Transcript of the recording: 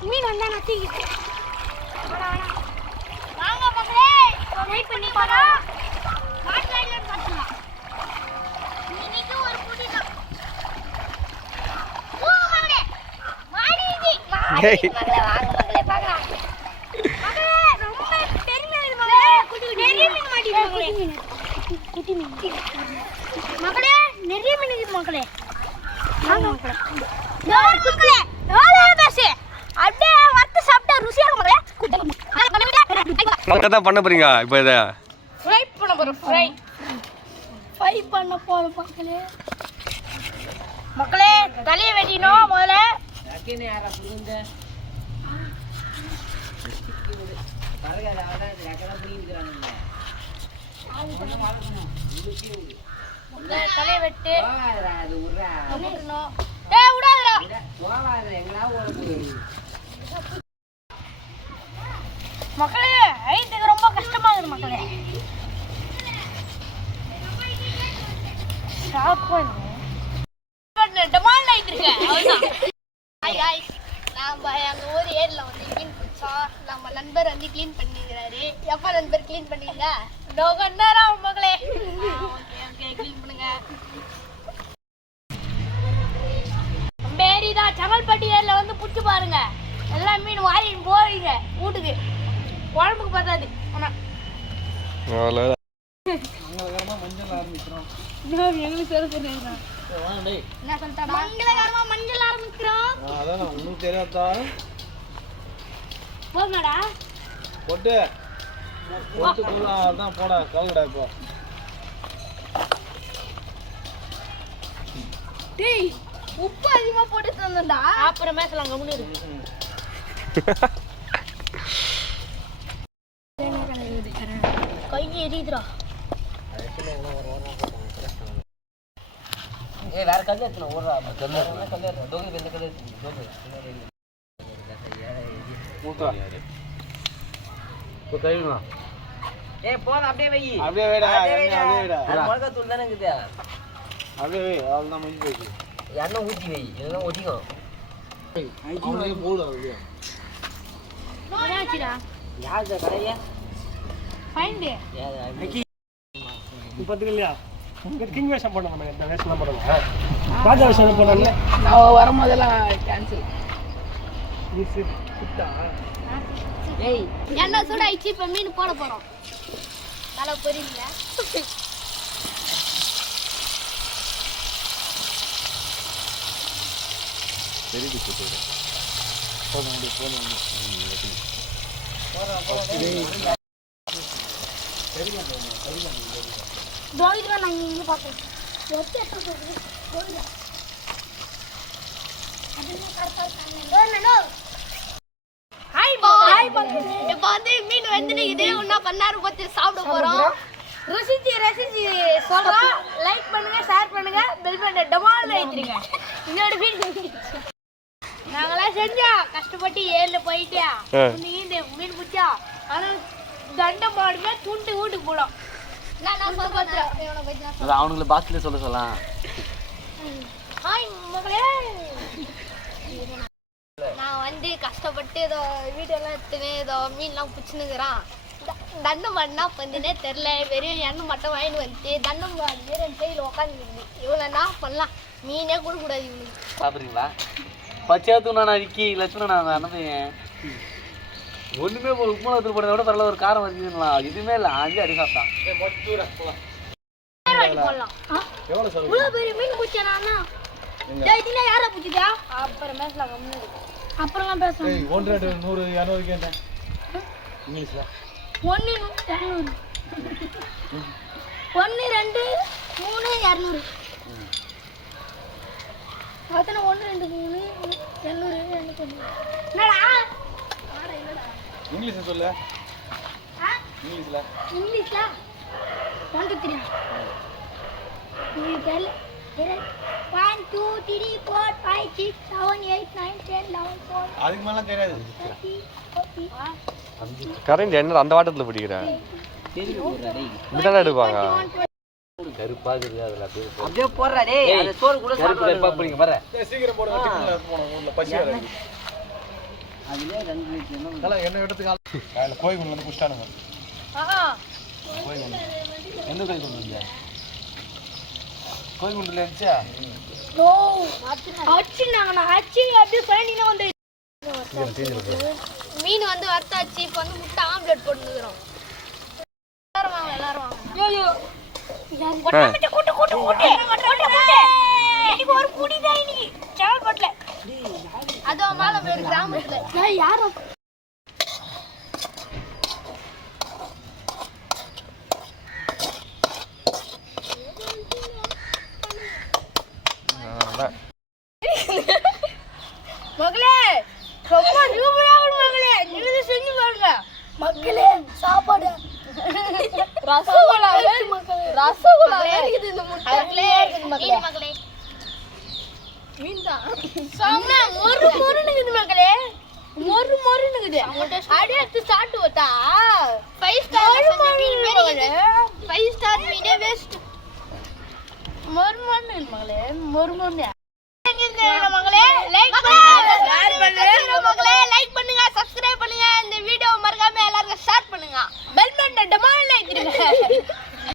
மீன் வந்தா நத்திக்கிட்டு வாங்க மக்களே ட்ரை பண்ணி போறோம் மாட்லைல பார்க்கலாம் இன்னைக்கு ஒரு புடி தான் ஓ மக்களே மாடிதி மக்களே வாங்க மக்களே பார்க்கலாம் மக்களே ரொம்ப பெரிய மக்களே நிறைய மீன் மாட்டிருக்கு குட்டி மீன் மக்களே நிறைய மீன் இருக்கு மக்களே வாங்க மக்களே யார் மக்களே எவ்வளவு பேசி அப்படியே வறுத்து சாப்பிட்டா ருசியா இருக்கு மக்களே தான் பண்ண போறீங்க இப்போ இதை ஃப்ரை பண்ண போறோம் ஃப்ரை பண்ண போறோம் மக்களே மக்களே தலையை வெட்டினோம் முதல்ல தலையை வெட்டு மக்களே ஐட்டுக்கு ரொம்ப கஷ்டமா இருக்குது மக்களே டமால் ஆயிட்டு இருக்கேன் நாம எங்க ஊர் ஏரியில வந்து கிளீன் பிடிச்சோம் நம்ம நண்பர் வந்து கிளீன் பண்ணிக்கிறாரு எப்ப நண்பர் கிளீன் பண்ணீங்க கொஞ்ச நேரம் மக்களே கிளீன் பண்ணுங்க மேரிதான் செங்கல்பட்டு ஏரியில வந்து புடிச்சு பாருங்க எல்லாம் மீன் வாரின்னு போறீங்க வீட்டுக்கு குழம்புக்கு பார்த்தாது ஆனா எங்களுக்கு சொல்ல சொன்னீங்க என்ன சொல்லிட்டா மங்களகரமா மஞ்சள் ஆரம்பிக்கிறோம் அதான் உங்களுக்கு தெரியாதா போங்கடா போட்டு போட்டு தான் போடா கலங்கடா இப்போ டேய் உப்பு அதிகமா போட்டு தந்தடா அப்புறம் மேசலாம் கம்முனு இரு கை எரியுதுடா ஏய் வேற கல்ல எடுத்துன ஓடுறா கல்ல கல்ல டோகி வெல்ல கல்ல டோகி மூத்தா இப்போ கைவிடா ஏய் போற அப்படியே வை அப்படியே வைடா அப்படியே வைடா அது மிளகா தூள் தானே இருக்குது அப்படியே வை அவ்வளவுதான் முடிஞ்சு போச்சு எண்ணெய் ஊத்தி வை இதெல்லாம் ஒட்டிக்கும் அவனே போடு அப்படியே போடாச்சுடா யார் கடையா ஃபைண்ட் இப்போதுக்கு இல்லையா உங்கள் கிங் வேஷம் போடணும் நம்ம இந்த வேஷம் தான் போடணும் ராஜா வேஷம் போடணும்ல வரும்போதெல்லாம் கேன்சல் ஏய் என்ன சூடாயிடுச்சு இப்போ மீன் போட போறோம் நல்லா பொரியல தெரியுது போதும் தோயில நான் இங்க பாப்பேன் ஒத்த எட்ட போகுது தோயில அதுல கரெக்ட்டா ஹாய் பாய் இப்போ வந்து மீன் வெந்திருக்குது இன்னும் பண்ணாரு போட்டு சாப்பிட போறோம் ரசிச்சு சொல்றோம் லைக் பண்ணுங்க ஷேர் பண்ணுங்க பெல் பட்டனை டமால் அழுத்திடுங்க இன்னொரு வீடியோ நாங்களாம் செஞ்சா கஷ்டப்பட்டு ஏர்ல போயிட்டியா இந்த மீன் பிடிச்சா ஆனா தண்டை மாடுமே துண்டு வீட்டுக்கு போடும் அவனுங்களை பாஸ்ல சொல்ல சொல்லலாம் ஹாய் மகளே நான் வந்து கஷ்டப்பட்டு ஏதோ வீடியோலாம் எடுத்துவேன் ஏதோ மீன்லாம் பிடிச்சுன்னுக்குறான் தண்டை மாடுனா வந்துனே தெரில வெறும் எண்ணெய் மட்டும் வாங்கிட்டு வந்துட்டு தண்டை மாடு வேறு கையில் உட்காந்துருக்கு இவ்வளோ என்ன பண்ணலாம் மீனே கொடுக்கூடாது இவனுக்கு சாப்பிட்றீங்களா பச்சையாத்து நான் விக்கி லட்சுமணன் நான் அனுப்பேன் ஒன்றுமே ஒரு உப்பு மிளகு போடுறத விட பரவாயில்ல ஒரு காரம் வந்துக்கலாம் இதுவுமே இல்லை அஞ்சு அடி சாப்பிட்டான் எவ்வளோ சார் இவ்வளோ பெரிய மீன் பிடிச்சானா இதில் யாரை பிடிச்சிதா அப்புறம் பேசலாம் கம்முன்னு அப்புறம்லாம் பேசலாம் 1 100 200 கேட்டேன் இங்கிலீஷ்ல 1 200 1 2 3 200 அத்தனை 1 2 3 200 என்னடா இங்கிலீஷ்ல சொல்லு இங்கிலீஷ்ல 1 2 3 you tell 1 2 3 4 5 6 7 8 9 10 11 12 அதுக்கு மேல தெரியாது 13 கரண்ட் என்ன அந்த வாட்டத்தில் பிடிக்கிறேன் இப்படிதான் எடுப்பாங்க கருப்பாகுது அதுல அப்படியே போடுறா டேய் அந்த சோறு கூட சாப்பிடுறா பிடிங்க பாரு சீக்கிரம் போடுங்க டிஃபன்ல போணும் ஊர்ல பசி வர அதுலேயே 2 லிட்டர் தலை என்ன இடத்துக்கு காலையில் கோயில் கொண்டு வந்து குடிச்சிட்டானுங்க கோயில் கொண்டு எந்த கோயில் கொண்டு வந்தீங்க கோயில் கொண்டு இருந்துச்சா மீன் வந்து வறுத்தாச்சு இப்போ வந்து முட்டை ஆம்லெட் போட்டுக்கிறோம் எல்லாரும் அதுவும் மேல ஒரு கிராமத்துல யாரும் மகளே ரொம்ப சூப்பரா இருக்கு மகளே நீங்க செஞ்சு பாருங்க மக்களே சாப்பாடு ரசகுல்லா இருக்குது இந்த முட்டையிலே மக்களே மீன் தான் சாம மொறு மொறுன்னு இருக்குது மக்களே மொறு மொறுன்னு இருக்குது அப்படியே எடுத்து சாப்பிட்டு வந்தா 5 ஸ்டார் மீனே வேஸ்ட் மொறு மொறுன்னு மகளே மொறு மொறுன்னு மகளே லைக்